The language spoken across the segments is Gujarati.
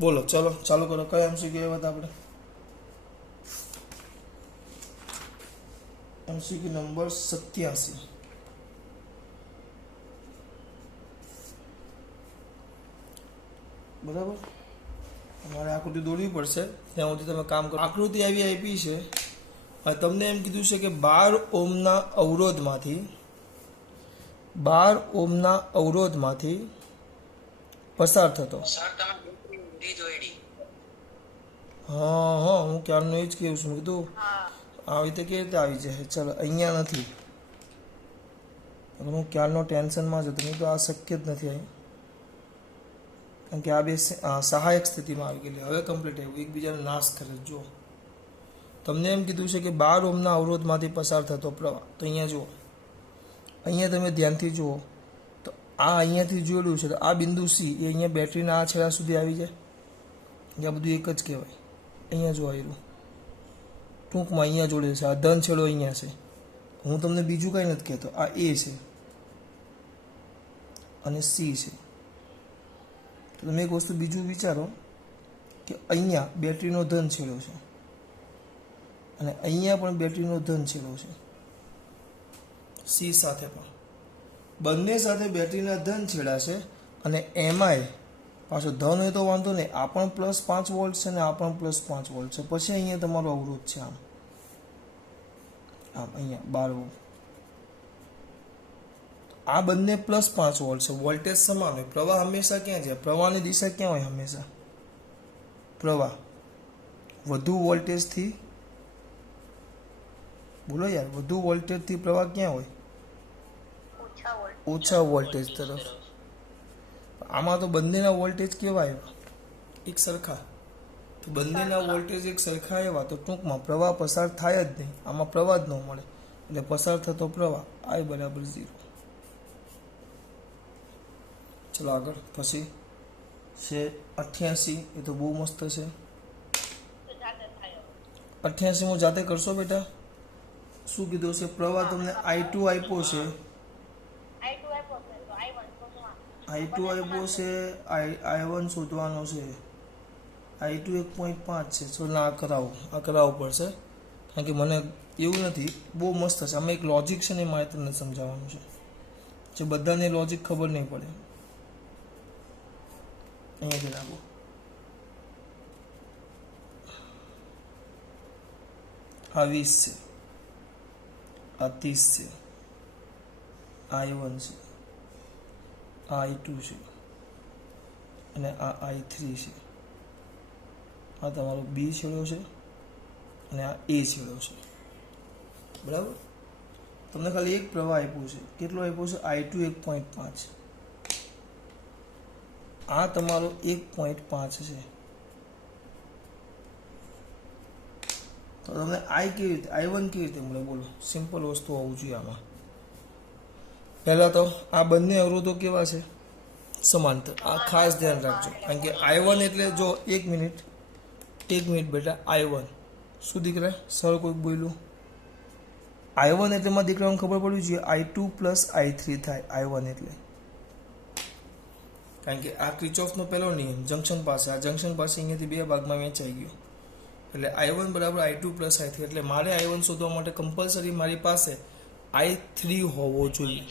बोलो चलो चालू करो कई एमसीक्यू આવ્યા હતા આપણે एमसीक्यू नंबर 87 બરાબર તમારે આકૃતિ દોરવી પડશે ત્યાં સુધી તમે કામ કરો આકૃતિ આવી આપી છે તમને એમ કીધું છે કે 12 ઓહ્મના અવરોધમાંથી પસાર થતો हाँ हाँ हूँ क्यारनो ज कहूँ छूँ कीधुं આવી રીતે કેવી રીતે આવી જાય ચાલો અહીંયા નથી હું ક્યારનો ટેન્શનમાં છું તમે તો આ શક્ય જ નથી અહીં કારણ કે આ બે સહાયક સ્થિતિમાં આવી ગયેલી હવે કમ્પ્લીટ આવ્યું એકબીજાનો નાશ કરે જો તમને એમ કીધું છે કે 12 ઓહ્મના અવરોધમાંથી પસાર થતો પ્રવાહ તો અહીંયા જુઓ અહીંયા તમે ધ્યાનથી જુઓ તો આ અહીંયાથી જોયેલું છે તો આ બિંદુ સી એ અહીંયા બેટરીના આ છેડા સુધી આવી જાય અહીંયા બધું એક જ કહેવાય અહીંયા જો આવ્યું ટૂંકમાં અહીંયા જોડે છે આ ધન છેડો અહીંયા છે હું તમને બીજું કંઈ નથી કહેતો આ એ છે અને સી છે તો તમે એક વસ્તુ બીજું વિચારો કે અહીંયા બેટરીનો ધન છેડો છે અને અહીંયા પણ બેટરીનો ધન છેડો છે સી સાથે પણ બંને સાથે બેટરીના ધન છેડા છે અને એમાંય પાછો ધન હોય તો વાંધો નહીં આ પણ +5 વોલ્ટ છે ને આ પણ +5 વોલ્ટ છે પછી અહીંયા તમારો અવરોધ છે આમ અહીંયા 12 ઓહ્મ આ બંને +5 વોલ્ટ છે વોલ્ટેજ સમાન હોય પ્રવાહ હંમેશા ક્યાં જાય પ્રવાહની દિશા ક્યાં હોય હંમેશા પ્રવાહ વધુ વોલ્ટેજથી બોલો યાર વધુ વોલ્ટેજથી પ્રવાહ ક્યાં હોય ઓછા વોલ્ટેજ તરફ આમાં તો બંનેના વોલ્ટેજ કેવા આવ્યા એક સરખા તો બંનેના વોલ્ટેજ એક સરખા આવ્યા તો ટૂંકમાં પ્રવાહ પસાર થાય જ નહીં આમાં પ્રવાહ જ ન મળે એટલે પસાર થતો પ્રવાહ I = 0 ચલો આગળ પછી છે 88 એ તો બહુ મસ્ત છે 88 હું જાતે કરશો બેટા શું કીધું છે પ્રવાહ તમને I2 આપ્યો છે I2 આપ્યો છે I1 શોધવાનો છે I2 1.5 છે તો ના કરાવવું પડશે કારણ કે મને એવું નથી બહુ મસ્ત છે આમાં એક લોજિક છે ને મારે તમને સમજાવવાનું છે જે બધાને લોજિક ખબર નહીં પડે અહીંયાથી લાગો આ 20 છે આ 30 છે I1 છે આ I2 છે અને આ I3 છે આ તમારો B છેડો છે અને આ A છેડો છે બરાબર તમને ખાલી એક પ્રવાહ આપ્યો છે કેટલો આપ્યો છે I2 1.5 આ તમારો 1.5 છે તો તમને I કેવી રીતે I1 કેવી રીતે મળે બોલો સિમ્પલ વસ્તુ હોવું જોઈએ આમાં પહેલા તો આ બંને અવરોધો કેવા છે સમાંતર આ ખાસ ધ્યાન રાખજો કારણ કે I1 એટલે જો એક મિનિટ બેટા I1 શું દીકરા સર કોઈ બોલ્યું I1 એટલે માં દીકરાઓને ખબર પડવી જોઈએ I2 + I3 થાય I1 એટલે કારણ કે આ ક્રિચોફનો પહેલો નિયમ જંકશન પાસે આ જંકશન પાસે અહીંયાથી બે ભાગમાં વહેંચાઈ ગયો એટલે I1 = I2 + I3 એટલે મારે I1 શોધવા માટે કમ્પલસરી મારી પાસે I3 હોવો જોઈએ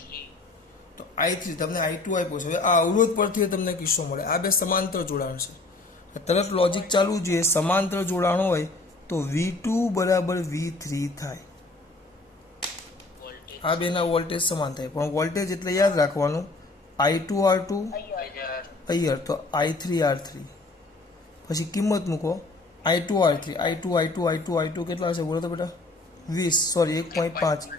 તો I3 તમને I2 આપ્યો છે હવે આ અવરોધ પરથી તમને કિસ્સો મળે આ બે સમાંતર જોડાણ છે તરત લોજિક ચાલવું જોઈએ સમાંતર જોડાણ હોય તો V2 = V3 થાય આ બેના વોલ્ટેજ સમાન થાય પણ વોલ્ટેજ એટલે યાદ રાખવાનું I2 R2 અહીંયા તો I3 R3 પછી કિંમત મૂકો I2 R3 I2 કેટલા હશે બોલો તો બેટા 20 સોરી 1.5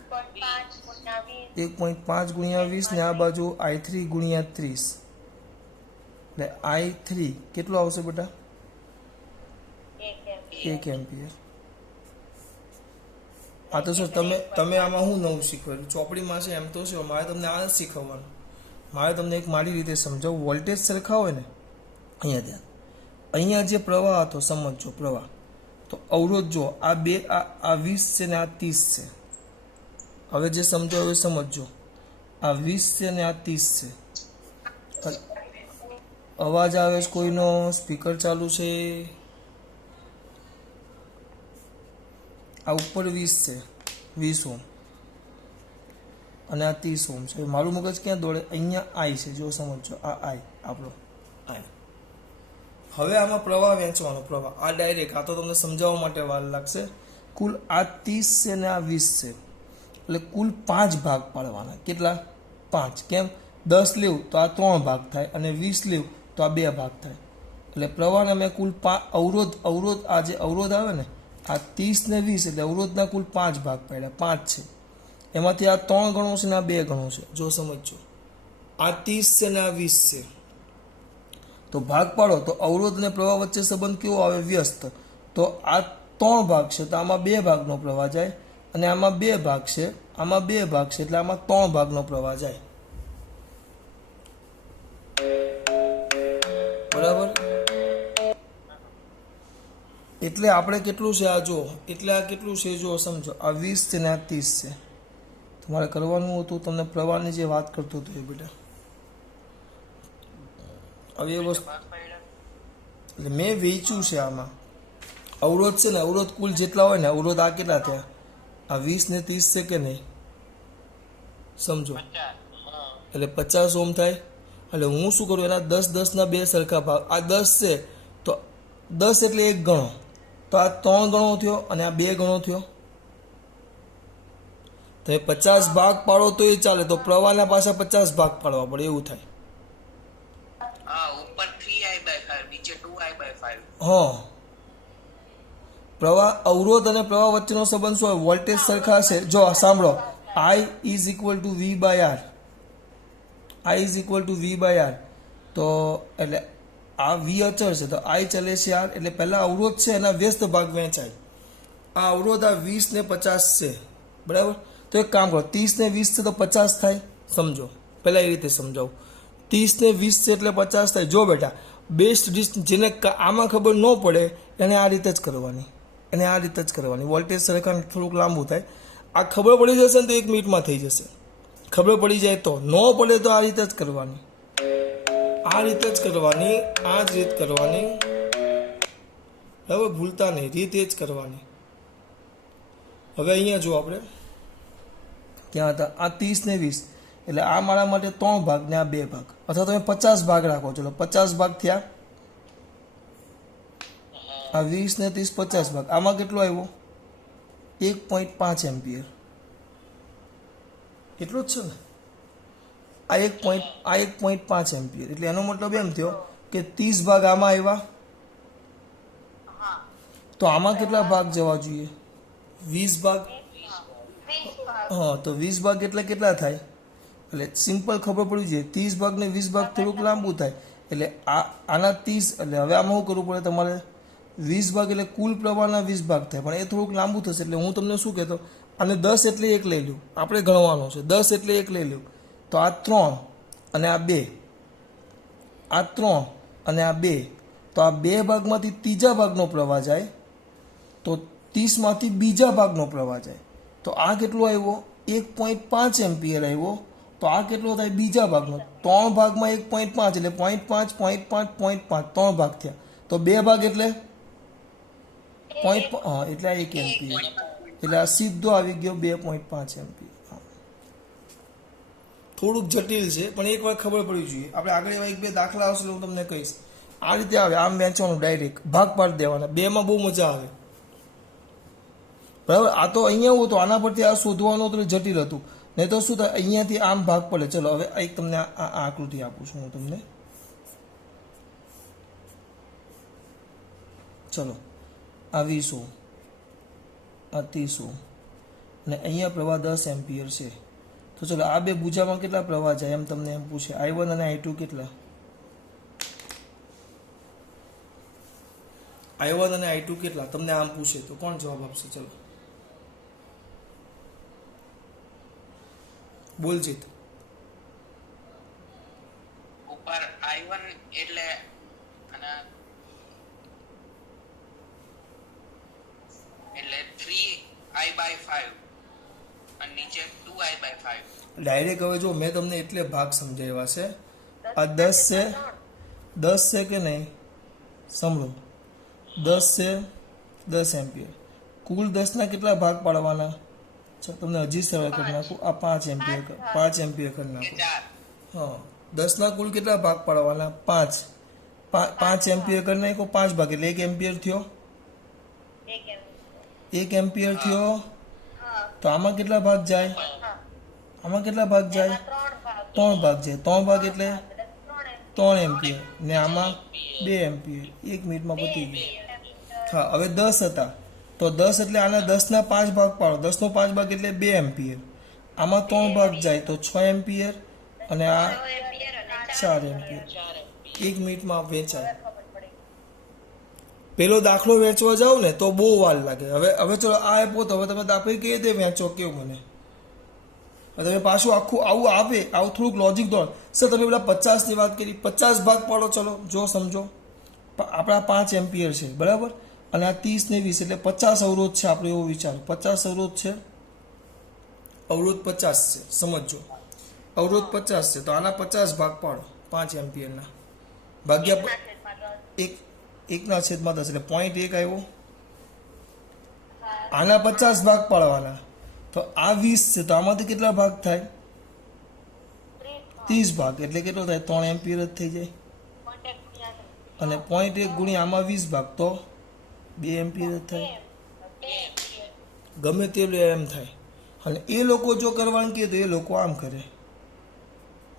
1.5 × 20 ને આ બાજુ I3 × 30 એટલે I3 કેટલો આવશે બેટા 1 એમ્પિયર આ તો સર તમે આમાં હું નવું શીખવાડ્યું ચોપડીમાં છે એમ તો છે મારે તમને આ શીખવવાનું મારે તમને એક મારી રીતે સમજાવું વોલ્ટેજ સરખા હોય ને અહીંયા જે પ્રવાહ હતો સમજો પ્રવાહ તો અવરોધ જો આ બે આ 20 છે ને આ 30 છે હવે જે સમજો હવે સમજો આ 20 છે ને આ 30 છે અવાજ આવે છે કોઈનો? સ્પીકર ચાલુ છે? આ ઉપર 20 છે, 20 ઓમ, અને આ 30 ઓમ છે. મારું મગજ ક્યાં દોડે? અહીંયા આઈ છે, જો સમજો, આ આઈ આપણો આઈ. હવે આમાં પ્રવાહ વેચવાનો, પ્રવાહ આ ડાયરેક્ટ, આ તો તમને સમજાવવા માટે વાર લાગશે. કુલ આ 30 છે ને આ 20 છે, એટલે કુલ 5 ભાગ પાડવાના. કેટલા? 5. કેમ? 10 લેવું તો આ 3 ભાગ થાય, અને 20 લેવું તો આ 2 ભાગ થાય. એટલે પ્રવાહના મેં કુલ અવરોધ આ જે અવરોધ આવે ને, આ 30 ને 20, એટલે અવરોધના કુલ 5 ભાગ પાડ્યા. 5 છે, એમાંથી આ 3 ગણો છે ને આ 2 ગણો છે. જો સમજો, આ 30 છે ને આ 20 છે, તો ભાગ પાડો તો અવરોધ અને પ્રવાહ વચ્ચે સંબંધ કેવો આવે? વ્યસ્ત. તો આ 3 ભાગ છે, તો આમાં 2 ભાગનો પ્રવાહ જાય, અને આમાં 2 ભાગ છે, આમાં 2 ભાગ છે, એટલે આમાં 3 ભાગનો પ્રવાહ જાય. બરાબર? એટલે આપણે કેટલું છે આ જો, એટલે આ કેટલું છે જો સમજો, આ 20 છે ને આ 30 છે. તમારે કરવાનું હતું, તમને પ્રવાહની જે વાત કરતો હતો એ બેટા. હવે એ વસ્તુ એટલે મેં વેચ્યું છે આમાં. અવરોધ છે ને, અવરોધ કુલ જેટલા હોય ને, અવરોધ આ કેટલા થયા? આ 20 ને 30 છે કે નહીં? સમજો, એટલે 50 ઓમ થાય. એટલે હું શું કરું, એના 10 ના 2 સરખા ભાગ. આ 10 છે તો 10 એટલે 1 ગણો, તો આ 3 ગણો થયો, અને આ 2 ગણો થયો. તમે 50 ભાગ પાડો તો એ ચાલે, તો પ્રવાહના પાછા 50 ભાગ પાડવા પડે, એવું થાય. હા, પ્રવાહ, અવરોધ અને પ્રવાહ વચ્ચેનો સંબંધ શું હોય? વોલ્ટેજ સરખા છે. જો સાંભળો, I is equal to V by R. I is equal to V by R. તો એટલે આ V અચળ છે, તો I ચલે છે R. એટલે પહેલા અવરોધ છે એના વ્યસ્ત ભાગ વહેંચાય. આ અવરોધ આ 20 ને 50 છે, બરાબર? તો એક કામ કરો, 30 ને 20 છે તો 50 થાય. સમજો, પહેલા એ રીતે સમજાવું. 30 ને 20 છે એટલે 50 થાય. જો બેટા, બેસ્ટ ડિસ્ટ, જેને આમાં ખબર ન પડે એને આ રીતે જ કરવાની, એને આ રીતે જ કરવાની. વોલ્ટેજ સરખા થોડુંક લાંબુ થાય. આ ખબર પડી જશે ને તો 1 મિનિટમાં થઈ જશે. ખબર પડી જાય તો, ન પડે તો આ રીતે જ કરવાની, આ રીતે જ કરવાની, આ જ રીત કરવાની. હવે ભૂલતા નહીં, રીત એ જ કરવાની. હવે અહીંયા જો આપણે ક્યાં હતા? આ 30 ને 20, એટલે આ મારા માટે 3 ભાગ ને આ 2 ભાગ, અથવા તમે 50 ભાગ રાખો. ચલો 50 ભાગ થયા. આ 20 ને 30 50 ભાગ. આમાં કેટલો આવ્યો? 1.5 એમ્પિયર. એટલું જ છે ને? આ 1.5 એમ્પિયર. એટલે એનો મતલબ એમ થયો કે 30 ભાગ આમાં આવ્યા, તો આમાં કેટલા ભાગ જવા જોઈએ? 20 ભાગ. હા, તો 20 ભાગ એટલે કેટલા થાય? એટલે સિમ્પલ ખબર પડી જાય, 30 ભાગ ને 20 ભાગ થોડુંક લાંબુ થાય. એટલે આના 30, એટલે હવે આમાં શું કરવું પડે તમારે? 20 ભાગ એટલે કુલ પ્રવાહના 20 ભાગ થાય, પણ એ થોડુંક લાંબુ થશે. એટલે હું તમને શું કહેતો, અને 10 એટલે 1 લઈ લ્યો, આપણે ગણવાનું છે. 10 એટલે 1 લઈ લ્યો, તો આ 3 અને આ 2, આ 3 અને આ 2, તો આ 2 ભાગમાંથી ત્રીજા ભાગનો પ્રવાહ જાય, તો 30 માંથી બીજા ભાગનો પ્રવાહ જાય. તો આ કેટલો આવ્યો? 1.5 એમ્પિયર આવ્યો. તો આ કેટલો થાય? બીજા ભાગનો. 3 ભાગમાં 1.5 એટલે 0.5, 0.5, 0.5, 3 ભાગ થયા. તો 2 ભાગ એટલે 0.5, હા, એટલે આ 1 એમ્પિયર. એટલે આ સીધો આવી ગયો 2.5 એમ્પિયર. થોડુંક જટિલ છે, પણ એક વાર ખબર પડવી જોઈએ. આપણે આગળ એવા 1-2 દાખલા આવશે, હું તમને કહીશ. આ રીતે આવે, આમ વેચવાનું, ડાયરેક્ટ ભાગ પાડી દેવાના. 2માં બહુ મજા આવે, બરાબર? આ તો અહીંયા એવું હતું, આના પરથી આ શોધવાનું હતું, જટિલ હતું. નહીં તો શું થાય, અહીંયાથી આમ ભાગ પડે. ચલો હવે એક તમને આ આકૃતિ આપું છું હું તમને. ચલો, આ 20 ઓમ, આ 30 ઓમ, અને અહીંયા પ્રવાહ 10 એમ્પિયર છે. તો ચલો, આ 2 ભુજામાં કેટલા પ્રવાહ જાય એમ તમને એમ પૂછે. I1 અને I2 કેટલા? I1 અને I2 કેટલા તમને આમ પૂછે તો કોણ જવાબ આપશે? ચલો બોલજીત. ઉપર I1 એટલે એટલે 3I/5 અને નીચે 2I/5. ડાયરેક્ટ હવે જો મેં તમને એટલે ભાગ સમજાવ્યા છે. આ 10 છે, 10 છે કે નહીં? સાંભળો, 10 છે, 10 એમ્પિયર. કુલ 10ના કેટલા ભાગ પાડવાના? ચાલો તમને હજી સરળ કરી નાખું, આ 5 એમ્પિયર 5 એમ્પિયર કરી કે નાખો. 4? હા, 10ના કુલ કેટલા ભાગ પાડવાના? 5. 5 એમ્પિયર કરી નાખો, 5 ભાગ એટલે 1 એમ્પિયર થયો. 1 એમ્પિયર થયો. તો આમાં કેટલા ભાગ જાય? આમાં કેટલા ભાગ જાય? 3 ભાગ જાય. 3 ભાગ એટલે 3 એમ્પિયર ને આમાં 2 એમ્પિયર. 1 મિનિટમાં પતી ગયું. હા, હવે 10 હતા તો 10 એટલે આના 10ના 5 ભાગ પાડો. 10નો 5 ભાગ એટલે 2 એમ્પિયર. આમાં 3 ભાગ જાય તો 6 એમ્પિયર અને આ 4 એમ્પિયર. 1 મિનિટમાં વેચાય. પેલો દાખલો વેચવા જાવ ને તો બહુ વાર લાગે. હવે ચલો આ આપ્યો તો હવે તમે દાખલો કઈ રીતે વેચો કેવું મને? તમે પાછું આખું આવું આવે, આવું થોડુંક લોજિક દોડ. સર તમે પેલા 50ની વાત કરી, 50 ભાગ પાડો. ચલો જો સમજો, આપણા 5 એમ્પિયર છે બરાબર, અને આ 30 ને 20 એટલે 50 અવરોધ છે. આપણે એવું વિચારો 50 અવરોધ છે, અવરોધ 50 છે. સમજો અવરોધ 50 છે તો આના 50 ભાગ પાડો 5 એમ્પિયરના ભાગ્યા 1/10 એટલે 0.1 આવ્યો. આના 50 ભાગ પાડવાના તો આ 20 છે તો આમાંથી કેટલા ભાગ થાય? 30 ભાગ એટલે કેટલો થાય? 3 એમ્પિયર જ થઈ જાય. અને 0.1 ગુણ્યા આમાં 20 ભાગ તો 2 એમ્પિયર જ થાય. ગમે તે એમ થાય. અને એ લોકો જો કરવાનું કહે તો એ લોકો આમ કરે,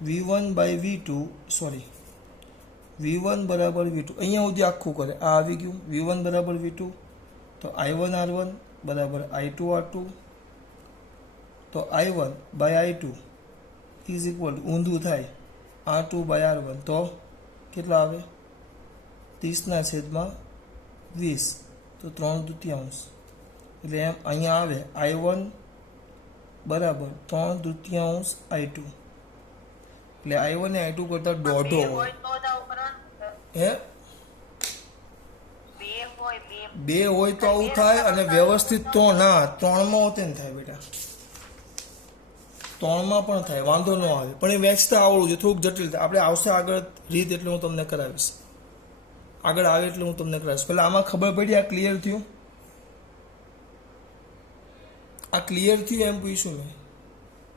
V1/V2 સોરી V1 બરાબર V2 અહીંયા સુધી આખું કરે. આ આવી ગયું V1 બરાબર V2 તો I1R1 બરાબર I2R2 તો I1/I2 ઇઝ ઇક્વલ ઊંધું થાય R2/R1 તો કેટલા આવે? 30/20 તો 3/2 એટલે એમ અહીંયા આવે I1 બરાબર 3/2 I2 એટલે I1 ને I2 કરતા દોઢો હોય. હે 2 હોય તો આવું થાય અને વ્યવસ્થિત તો ના 3માં હોતે ને થાય બેટા, 3માં પણ થાય, વાંધો ન આવે. પણ એ વેચતા આવડવું છે, થોડુંક જટિલ થાય. આપણે આવશે આગળ રીત એટલે હું તમને કરાવીશ, આગળ આવે એટલે હું તમને કરાવીશ. પેલા આમાં ખબર પડી? આ ક્લિયર થયું? આ ક્લિયર થયું એમ પૂછ્યું મેં.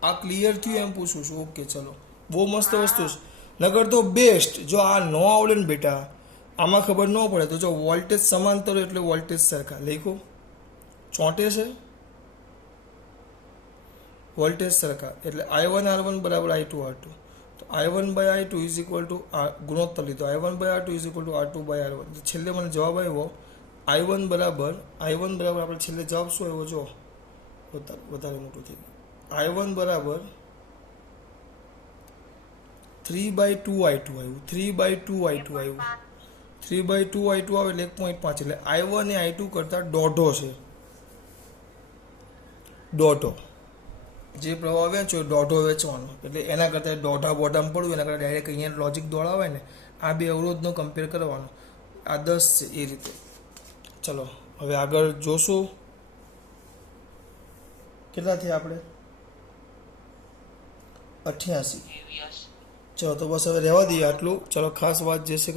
આ ક્લિયર થયું એમ પૂછું છું. ઓકે ચલો, બહુ મસ્ત વસ્તુ છે. નગર તો બેસ્ટ. જો આ ન આવડે ને બેટા, આમાં ખબર ન પડે તો જો વોલ્ટેજ સમાંતર એટલે વોલ્ટેજ સરખા લખો. ચોંટે છે વોલ્ટેજ સરખા એટલે I1R1 બરાબર I2R2 તો I1/I2 ઇઝ ઇક્વલ ટુ ગુણોત્તર લીધો I1/R2 is equal to R2/R1. છેલ્લે મને જવાબ આવ્યો I1 બરાબર આપણે છેલ્લે જવાબ શું આવ્યો? જો વધારે મોટું થઈ ગયું. I1 બરાબર 3/2 I2 આવ્યું. 3/2 I2 આવ્યું. 3/2 I2 આવે એટલે 1.5 એટલે I1 એ I2 કરતા દોઢો છે. દોઢો જે પ્રવાહ વેચો દોઢો વેચવાનો એટલે એના કરતાં દોઢા બોટામાં પડવું, એના કરતાં ડાયરેક્ટ અહીંયા લોજિક દોડાવે ને આ બે અવરોધનો કમ્પેર કરવાનો. આ 10 છે એ રીતે. ચલો હવે આગળ જોશું. કેટલા થયા આપણે? 88. ચલો તો બસ હવે રહેવા દઈએ આટલું. ચલો ખાસ વાત જે છે